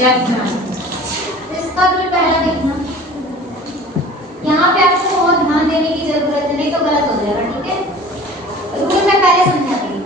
Yes ma'am. इसका भी पहला देखना, यहाँ पे आपको बहुत ध्यान देने की जरूरत है, नहीं तो गलत हो जाएगा, ठीक है। रूल मैं पहले समझा दूंगी।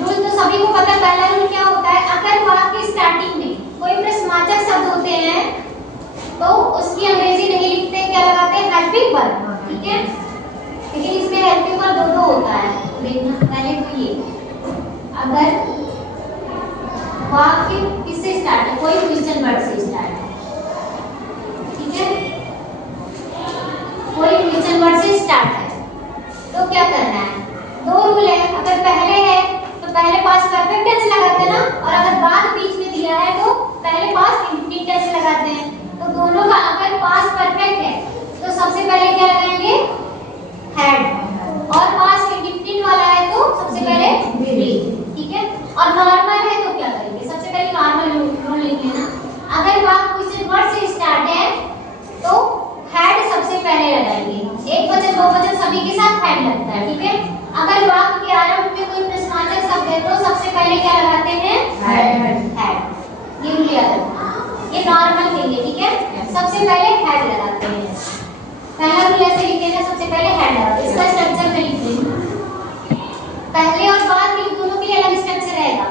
रूल तो सभी को पता है। पहला रूल क्या होता है, अगर वाक्य की स्टार्टिंग में कोई प्रश्नवाचक शब्द होते हैं तो उसकी अंग्रेजी नहीं लिखते, क्या लगाते हैं, हेल्पिंग वर्ब, ठीक है। लेकिन इसमें हेल्पिंग वर्ब दो होता है, देखना पहले तो ये, अगर वाक्य किससे स्टार्ट है, कोई क्वेश्चन वर्ड से स्टार्ट है, ठीक है, कोई क्वेश्चन वर्ड से स्टार्ट है, तो क्या करना है, दो रूल है। अगर पहले है तो पहले पास्ट परफेक्ट टेंस लगाते हैं ना, और अगर बाद बीच में दिया है तो पहले पास्ट इंडिफिनिट टेंस लगाते हैं। तो दोनों का अगर पास्ट परफेक्ट है तो सबसे पहले क्या लगाएंगे, हैड, और पास्ट इंडिफिनिट वाला है तो सबसे पहले डिड, ठीक है। और नॉर्मल है तो क्या करेंगे, सबसे पहले नॉर्मल रूल लिख लेना, अगर वाक्य क्वेश्चन वर्ड से स्टार्ट है तो हैड सबसे पहले लगाएंगे, एक वचन दो वचन सभी के साथ हैड लगता है, ठीक है। अगर वाक्य के आरंभ में कोई प्रश्नवाचक शब्द है तो सबसे पहले क्या लगाते हैं, हैड। ये रूल याद रखना, ये नॉर्मल के लिए, ठीक है। सबसे पहले हैड लगाते हैं, पहला रूल ऐसे लिखेगा, सबसे पहले हैड लगाते हैं। इसका स्ट्रक्चर में लिख देंगे, पहले और बाद में दोनों के लिए अलग स्ट्रक्चर रहेगा।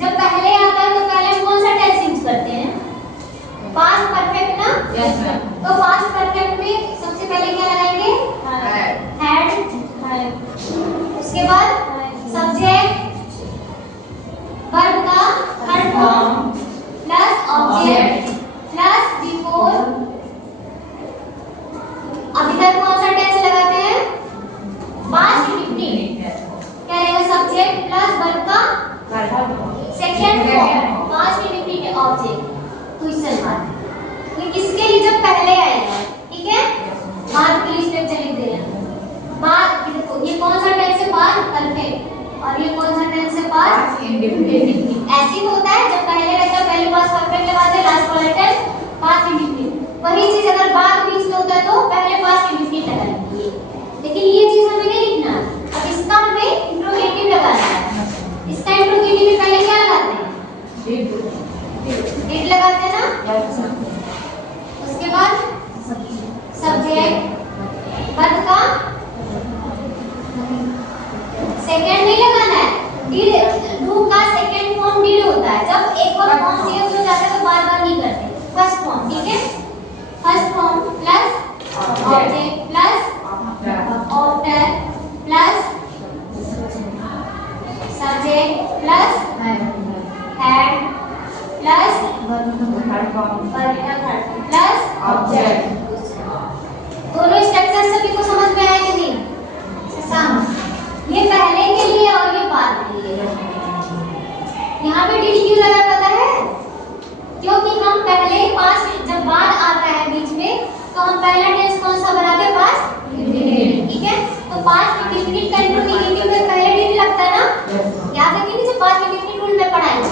जब पहले आता है तो पहले कौन सा टेंस यूज करते हैं, पास्ट परफेक्ट ना, यस मैम। तो पास्ट परफेक्ट में सबसे पहले क्या लगाएंगे, हैड। उसके बाद सब्जेक्ट वर्ब का third form plus object plus before. अभी तक कौन सा टेंस लगाते हैं, पास्ट इंडिफिनिट, क्या रहेगा, सब्जेक्ट प्लस वर्ब का second form past indefinite object question mark. ये किसके लिए, जब पहले आएगा, ठीक है। बाद के लिए स्ट्रक्चर लिख दे रहे हैं, बाद ये कौन सा टेंस है, पास्ट परफेक्ट, और ये कौन सा टेंस है, पास्ट इंडिफिनिट। ऐसे ही होता है, जब पहले रहता है पहले पास्ट परफेक्ट लगाते हैं, लास्ट वाला टेंस पास्ट इंडिफिनिट। वही चीज अगर बाद बीच में होता है तो पहले पास्ट इंडिफिनिट लगा लेंगे, लेकिन ये चीज हमें नहीं लिखना। अब इसका हमें इंट्रोगेटिव लगाना है, इसका इंट्रोगेटिव में पहले क्या लगाते हैं, डिड लगाते हैं ना। उसके बाद सब्जेक्ट वर्ब का सेकंड नहीं लगाना है, डिड, डू का सेकंड फॉर्म डिड होता है। जब एक और फॉर्म चेंज हो जाता है तो बार-बार नहीं करते, फर्स्ट फॉर्म, ठीक है। First form plus object plus object plus subject plus had plus verb का प्लस ऑब्जेक्ट। दोनों स्ट्रक्चर सभी को समझ में आया कि नहीं, ये पहले के लिए और ये बाद के लिए। यहाँ पे डिड क्यों लगा पता है, क्योंकि हम पहले पास्ट, जब बाद आता है बीच में तो हम पहला टेंस कौन सा बनाते हैं, पास्ट इंडिफिनिट, ठीक है। तो पास्ट इंडिफिनिट का इंट्रोगेटिव में पहले डिड लगता है ना, याद रखिए नीचे पास्ट इंडिफिनिट रूल में पढ़ाएंगे,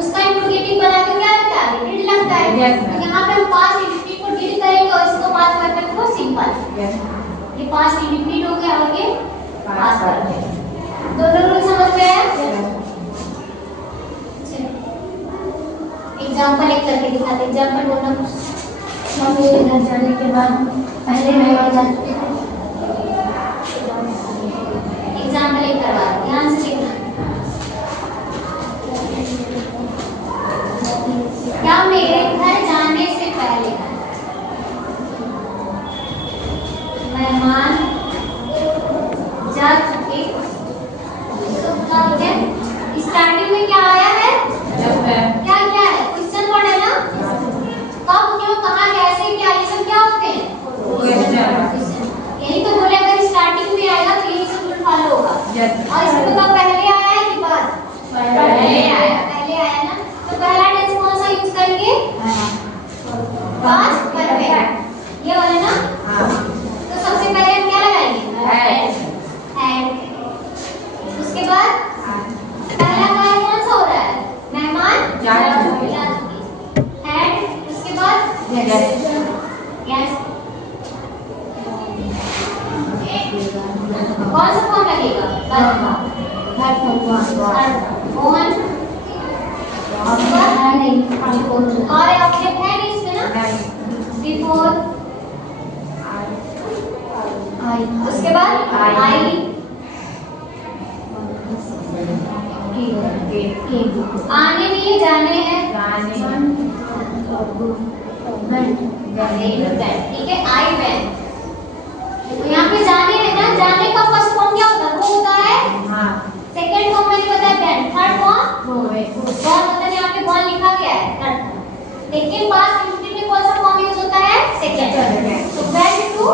उसका इंट्रोगेटिव बना के क्या लगता है, डिड लगता है। तो यहाँ पे हम पास्ट इंडिफिनिट को डिड करेंगे और इसको पास्ट परफेक्ट को सिंपल, ये पास्ट इंडिफिनिट हो गया और ये पास्ट परफेक्ट। दोनों रूल समझ में आया। एग्जांपल एक करके दिखाते, एग्जांपल बोलना, मम्मी घर जाने के बाद पहले मैं जा चुके थे। एग्जांपल एक करवा, ध्यान से देखना, क्या मेरे घर जाने से पहले मेहमान जा चुके, स्टार्टिंग में क्या आया है, क्या है, क्वेश्चन वर्ड है ना, कब क्यों कहाँ कैसे क्या, ये सब क्या होते हैं, यही तो बोले, अगर स्टार्टिंग में आएगा तो यही सब रूल फॉलो होगा। और इसमें तो पहले आया है कि बाद, पहले आया ना, तो पहला टेंस कौन सा यूज करेंगे, पास्ट परफेक्ट, ये वाले ना। तो सबसे पहले हम क्या लगाएंगे, हैड। उसके बाद पहला कार्य कौन सा हो रहा है, मेहमान जा चुके, हैड। उसके बाद यस, कौन सा फॉर्म लगेगा, वर्ब का, ऑन, नहीं, और ऑब्जेक्ट है नहीं इसमें ना, बिफोर आई, उसके बाद आई, आने नहीं जाने हैं, ठीक है। आई वैन, यहाँ पे जाने है ना, जाने का फर्स्ट फॉर्म क्या होता है? वो होता है, सेकंड फॉर्म मैंने बताया वैन, थर्ड फॉर्म गॉन, मतलब यहाँ पे गॉन लिखा गया है थर्ड, लेकिन पास्ट इंफिनिटिव में कौन सा फॉर्म यूज होता है? सेकंड। तो वेंट टू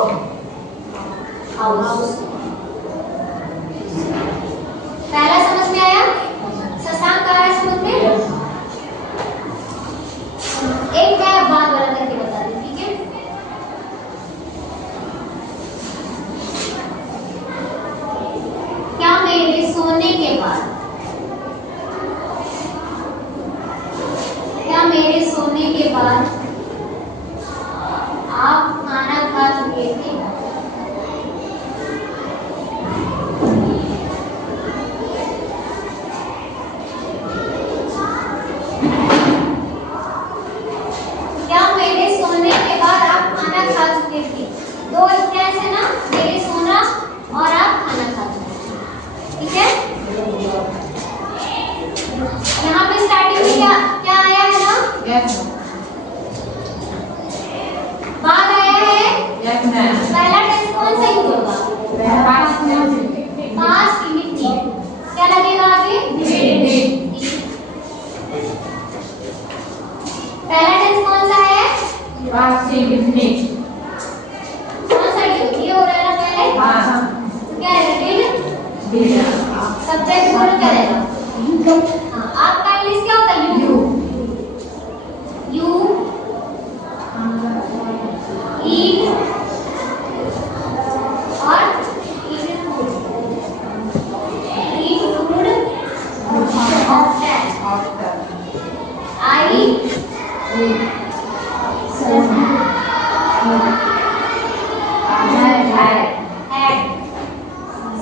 हाउस। पहला समझ में आया? शशांक आ रहा है समझ में? एक मैं बात वाला करके बता दूं, ठीक है? क्या मेरे सोने के बाद, क्या मेरे सोने के बाद आप खाना खा चुके थे? क्या मेरे सोने के बाद आप खाना खा चुके थे? दो स्टेप्स है ना, मेरे सोना और आप खाना खा चुके थे, ठीक है? यहाँ पे स्टार्टिंग में क्या क्या आया है ना? बाद आया है। पहला टेंस कौन सा यूज होगा? Past indicative. क्या लगेगा आगे? पहला टेंस कौन सा है? कौन सा ये हो रहा है ना पहले? क्या है? डिड। सब्जेक्ट बोलो क्या रहेगा? हाँ, आपका इंग्लिश क्या होता है? यू, यू ईट और eat food after. I had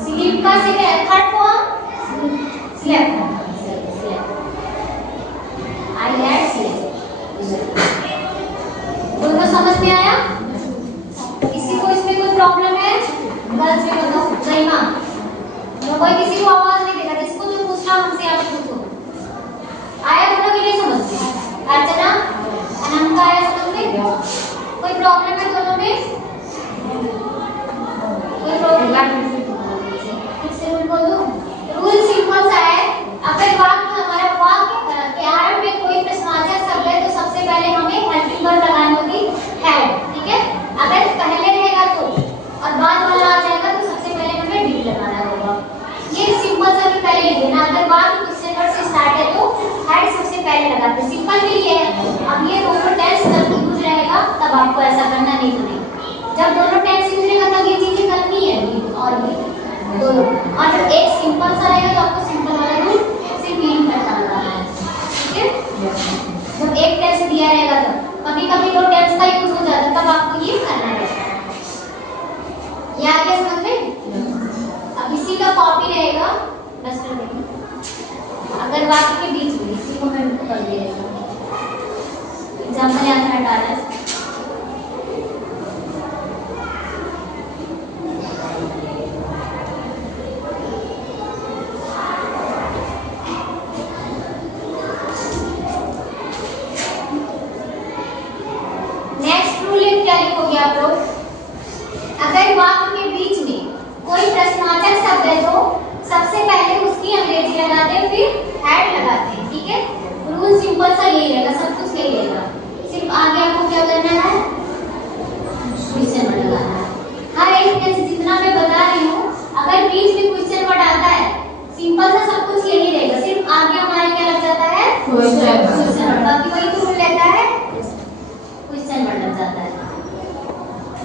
sleep का second third form slept, I had slept। दोनों समझ में आया? किसी को इसमें कोई प्रॉब्लम है? गर्ल्स में बताओ। जयमा, कोई किसी को आवाज नहीं देगा, जिसको जो पूछना हमसे आप पूछो। आया दोनों के लिए समझ में? अर्चना, अनंता आया समझ में? कोई प्रॉब्लम है दोनों में? कोई प्रॉब्लम? फिर से रूल बोल दूं। रूल सिंपल सा है, अगर वाक्य हमारा वाक्य के आरंभ में कोई प्रश्नवाचक शब्द है तो सबसे पहले हमें हेल्पिंग वर्ब लगानी होगी हैड, ठीक है? अगर पहले रहेगा तो और बाद वाला आ जाएगा तो सबसे पहले हमें डिड लगाना होगा। ये सिंपल सा भी पहले लिख देना, अगर वाक्य क्वेश्चन वर्ड से स्टार्ट है तो हैड सबसे पहले लगाते हैं, सिंपल भी है। अब ये दोनों टेंस जब यूज रहेगा तब आपको ऐसा करना, नहीं तो नहीं। जब दोनों टेंस यूज रहेगा तब ये चीजें करनी है, और ये दोनों। और जब एक सिंपल सा रहेगा तो आपको सिंपल वाला रूल सिर्फ मीनिंग करता लगाना है, ठीक है? जब एक टेंस दिया रहेगा तब, कभी कभी दो टेंस का यूज हो जाता है तब आपको ये करना है। ये आ गया समझ में? अब इसी का कॉपी रहेगा डस्टर में, अगर वाक्य के बीच में इसी को मैं कर दे रहा हूँ। एग्जांपल यहाँ से हटा रहा है। आप लोग, अगर वाक्य के बीच में कोई प्रश्नवाचक शब्द है तो सबसे पहले उसकी अंग्रेजी लगाते हैं, फिर हैड लगाते हैं, ठीक है? रूल सिंपल सा यही रहेगा, सब कुछ यही रहेगा, सिर्फ आगे आपको क्या करना है? क्वेश्चन वर्ड लगाना है। हर एक टेंस जितना मैं बता रही हूँ, अगर बीच में क्वेश्चन वर्ड आता है, सिंपल सा सब कुछ यही रहेगा, सिर्फ आगे हमारा क्या लग जाता है? Question word. बाकी वही रूल रहता है, क्वेश्चन वर्ड लग जाता है।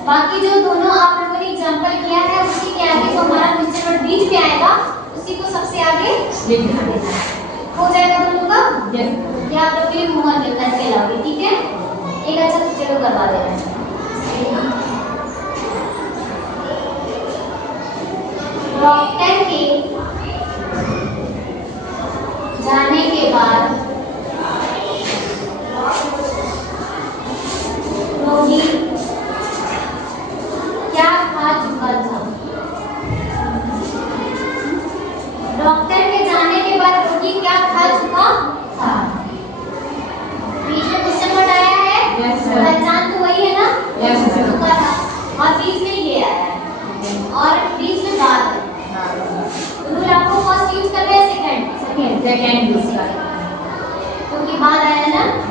बाकी जो दोनों आप लोगों ने एग्जांपल किया है उसी के आगे जो हमारा क्वेश्चन वर्ड बीच में आएगा उसी को सबसे आगे लिख देना है। हो जाएगा दोनों का? यस। ये आप लोग के लिए होमवर्क करके लाओगे, ठीक है? एक अच्छा तो चलो करवा देना। डॉक्टर के जाने के बाद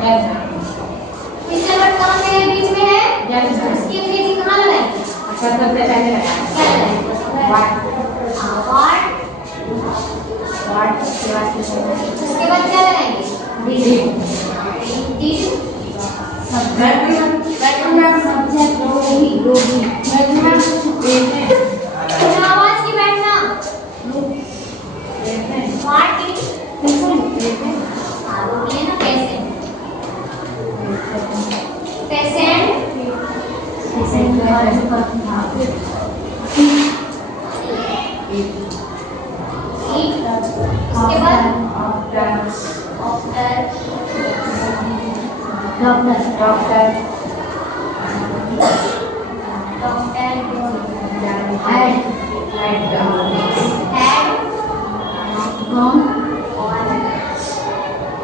क्वेश्चन वर्ड कहाँ पे है? बीच में है। उसकी अंग्रेजी कहाँ लगाएंगे? सबसे पहले क्या लगाएंगे? व्हाट। उसके बाद क्या लगाएंगे? डिड। आवाज की बैठना। What did. ये ना कैसे पेशेंट उसके बाद डॉक्टर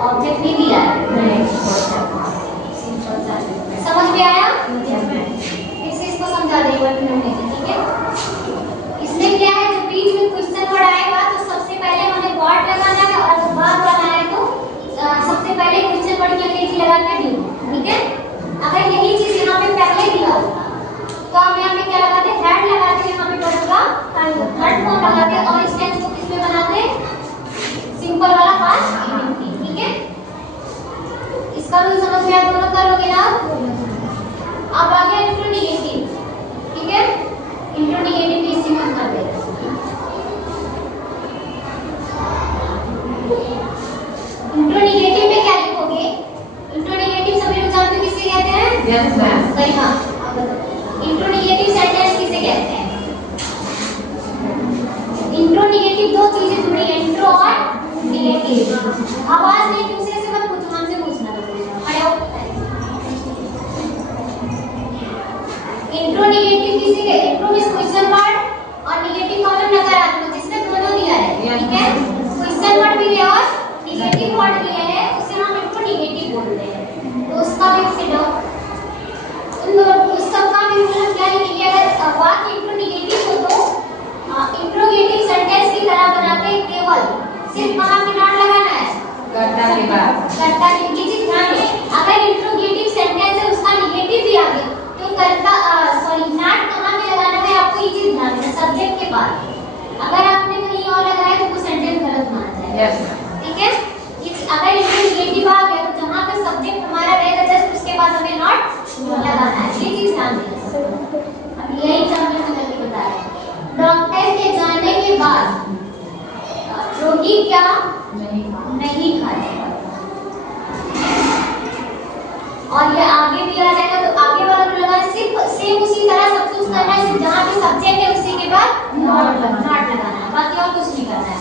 ऑब्जेक्ट भी दिया है। समझ में आया? फिर से इसको समझा देगा, ठीक है? इसमें क्या है, जो बीच में क्वेश्चन वर्ड आएगा तो सबसे पहले हमें व्हाट लगाना है और बाद वाला है तो सबसे पहले क्वेश्चन वर्ड की अंग्रेजी लगा के दी, ठीक है? अगर यही चीज यहाँ पे पहले दिया होता तो हम यहाँ पे क्या लगाते? हैड लगाते, यहाँ पे वर्ड का थर्ड फॉर्म लगाते और इस टेंस को किस में बनाते? सिंपल वाला पास्ट इंडेफिनिट, ठीक है? इसका रूल समझ में आया? दोनों कर लोगे ना? अब आ गया इंट्रोनिगेटिव, ठीक है? इंट्रोनिगेटिव की इसी में कर देते हैं। इंट्रोनिगेटिव में क्या लिखोगे? इंट्रोनिगेटिव सभी लोग जानते हो किसे कहते हैं? Yes ma'am. सही हाँ। इंट्रोनिगेटिव सेंटेंस किसे कहते हैं? इंट्रोनिगेटिव दो चीजें जुड़ी हैं, इंट्रो और निगेटिव। आवाज नहीं, दूसरे से मत पूछो, हमसे पूछना। खड़े हो। इंट्रोनिगेटिव किसे कहते हैं? इंट्रो मींस क्वेश्चन वर्ड और निगेटिव का मतलब नकारात्मक, जिसमें दोनों दिया है, ठीक है? क्वेश्चन वर्ड भी है और निगेटिव वर्ड भी है, उसे हम इंट्रोनिगेटिव बोलते हैं। तो उसका भी कंसीडर उन दोनों सबका भी मतलब क्या लिखेंगे? अगर वाक्य इंट्रोनिगेटिव हो तो इंट्रोगेटिव सेंटेंस की तरह बना के केवल सिर्फ कहां पे नॉट लगाना है? कर्ता के बाद। कर्ता की चीज ध्यान दें। अगर इंट्रोगेटिव सेंटेंस है उसका निगेटिव भी आ गया तो कर्ता नॉट कहां पे लगाना है आपको ये चीज ध्यान देना, सब्जेक्ट के बाद। अगर आपने कहीं और लगाया तो वो सेंटेंस गलत माना जाएगा। यस ठीक है? अगर इंट्रोगेटिव आ गया तो जहां पे सब्जेक्ट हमारा रहेगा जस्ट उसके बाद हमें नॉट लगाना है, ये चीज ध्यान देना। अब यही एग्जांपल में मैंने बताया। डॉक्टर के जाने के बाद रोगी क्या नहीं खाएगा, और ये आगे भी आ जाएगा तो आगे वाला भी लगा, सिर्फ सेम उसी तरह सब कुछ करना है, सिर्फ जहाँ पे सब्जेक्ट है उसी के बाद नॉट लगाना है, बाकी और कुछ नहीं करना है।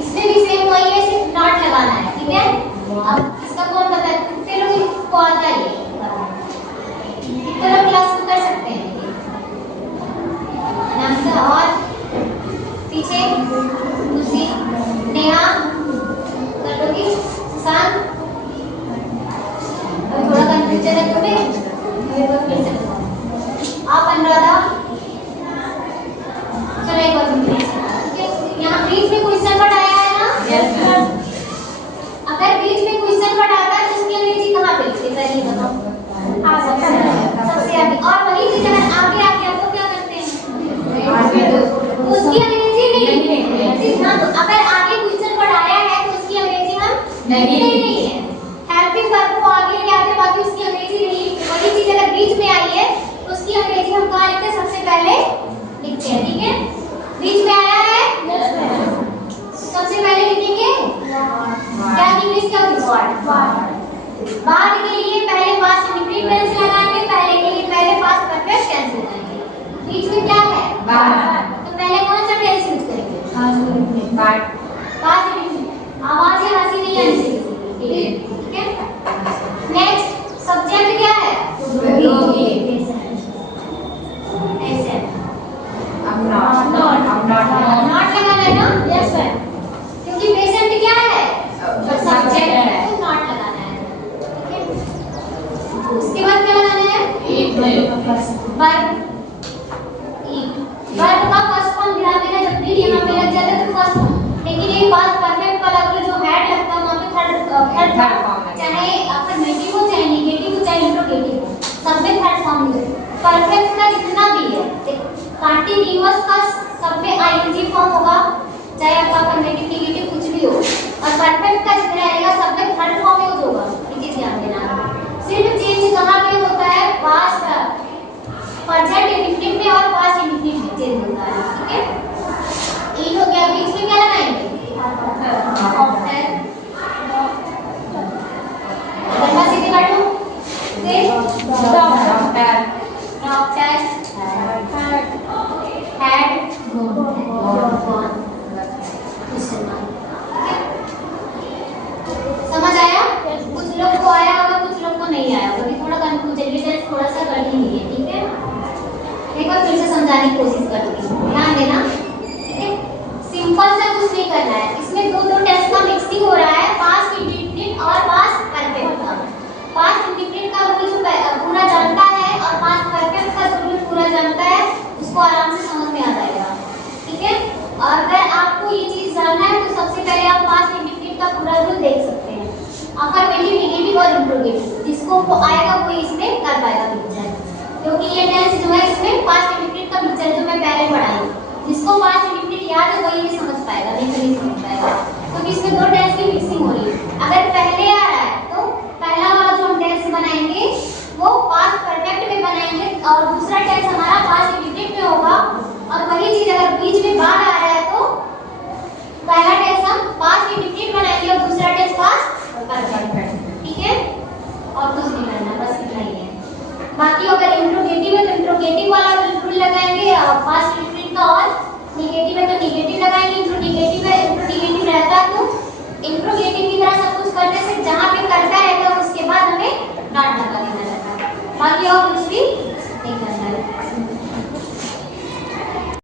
इसमें भी सेम वही है, सिर्फ नॉट लगाना है, ठीक है? अब इसका कौन पता है? कितने लोग को आता है ये? कितने लोग क्लास में कर सकते हैं? नाम से और पीछे दूसरी नेहा कर लोगी, सुशांत थोड़ा कंफ्यूजन है तुम्हें, आप अनुराधा चलो एक बार यहाँ बीच में क्वेश्चन वर्ड आया है ना? Yes ma'am. अगर बीच में क्वेश्चन वर्ड आता है तो उसकी अंग्रेजी कहाँ पे लिखते हैं? ये बताओ। सबसे आगे। और वही चीज अगर आगे आके आपको क्या करते हैं? उसकी अंग्रेजी नहीं ध्यान दो। अगर आगे क्वेश्चन वर्ड आया है तो उसकी अंग्रेजी हम नहीं है। हेल्पिंग वर्ब को आगे ले आते बाकी उसकी अंग्रेजी नहीं लिखते। वही चीज अगर बीच में आई है तो उसकी अंग्रेजी हम कहाँ लिखते हैं? सबसे पहले लिखते हैं, ठीक है? बीच में आया है सबसे पहले लिखेंगे क्या? इंग्लिश का वर्ड। बाद के लिए पहले पास्ट इंडेफिनिट टेंस लगाएंगे, पहले के लिए पहले पास्ट परफेक्ट टेंस लगाएंगे। बीच में क्या है? तो पहले कौन सा टेंस यूज करेंगे? Past indefinite. आवाज या हंसी नहीं आनी चाहिए, ठीक है? नेक्स्ट सब्जेक्ट क्या है? ऐसे नॉट लगाना है ना? यस सर, क्योंकि पेशेंट क्या है? सब्जेक्ट है, तो नॉट लगाना है, ठीक है? उसके बाद क्या लगाना है? वर्ब। वर्ब का फर्स्ट फॉर्म ध्यान देना, जब भी यहाँ पे लग जाता है तो फर्स्ट फॉर्म, लेकिन ये पास्ट परफेक्ट वाला जो हेड लगता है वहाँ पे थर्ड चाहे अफर्मेटिव हो, चाहे नेगेटिव हो, चाहे इंट्रोगेटिव हो, सब में थर्ड फॉर्म यूज होगा। परफेक्ट का जितना भी है, कंटीन्यूअस का सब में आईएनजी फॉर्म होगा, चाहे आपका अफर्मेटिव नेगेटिव कुछ भी हो, और परफेक्ट का जितना रहेगा सब में थर्ड फॉर्म यूज होगा। ये चीज ध्यान देना। सिर्फ चेंज कहाँ पे होता है? पास्ट प्रेजेंट इंडिफिनिट में और पास्ट इंडिफिनिट में चेंज होता है। ठीक है, इन हो गया। बीच में क्या लगाएंगे? आफ्टर। गणना सीधे काटो। फिर डॉक्टर, डॉक्टर, हैड, गॉन। समझ आया? कुछ लोग को आया होगा, कुछ लोग को नहीं आया होगा, थोड़ा कंफ्यूजन, ये थोड़ा सा कठिन ही है। ठीक है, एक बार फिर से समझाने की कोशिश करती हूँ, ध्यान देना। ठीक है, सिंपल सा कुछ नहीं करना है। इसमें दो टेंस का मिक्सिंग हो रहा है, पास्ट इंडिफिनिट और पास्ट परफेक्ट का। पास्ट इंडिफिनिट का रूल जो पूरा जानता है और पास्ट परफेक्ट का रूल पूरा जानता है, उसको आराम से समझ में आ जाएगा। ठीक है, और अगर आपको ये चीज जानना है तो सबसे पहले आप पास्ट इंडिफिनिट का पूरा रूल देख सकते हैं। अफर्मेटिव, नेगेटिव और इंट्रोगेटिव, जिसको आएगा वो इसमें कर पाएगा पिक्चर, क्योंकि ये टेंस जो है इसमें पास्ट इंडिफिनिट का पिक्चर जो मैं पहले पढ़ाई, जिसको पास्ट इंडिफिनिट याद है वही ये समझ पाएगा, नहीं तो नहीं समझ पाएगा, क्योंकि इसमें दो टेंस की मिक्सिंग हो रही है। अगर पहले आ रहा है तो पहला वाला जो हम टेंस बनाएंगे वो पास्ट परफेक्ट में बनाएंगे, और दूसरा टेंस हमारा पास्ट इंडिफिनिट में होगा। और वही चीज अगर बीच में बाद आ रहा है तो पहला टेंस हम पास्ट इंडिफिनिट बनाएंगे और दूसरा टेंस पास्ट परफेक्ट। ठीक है, और कुछ नहीं करना, बस इतना ही है। बाकी अगर इंट्रोगेटिव है तो इंट्रोगेटिव वाला रूल लगाएंगे, और पास्ट इंडिफिनिट का, और नेगेटिव है तो नेगेटिव लगाएंगे। इंट्रोगेटिव है, इंट्रोगेटिव रहता है तो इंट्रोगेटिव की तरह सब कुछ करने से जहाँ पे करता रहता है उसके बाद हमें डॉट लगा देना रहता है, बाकी और कुछ भी नहीं करना है।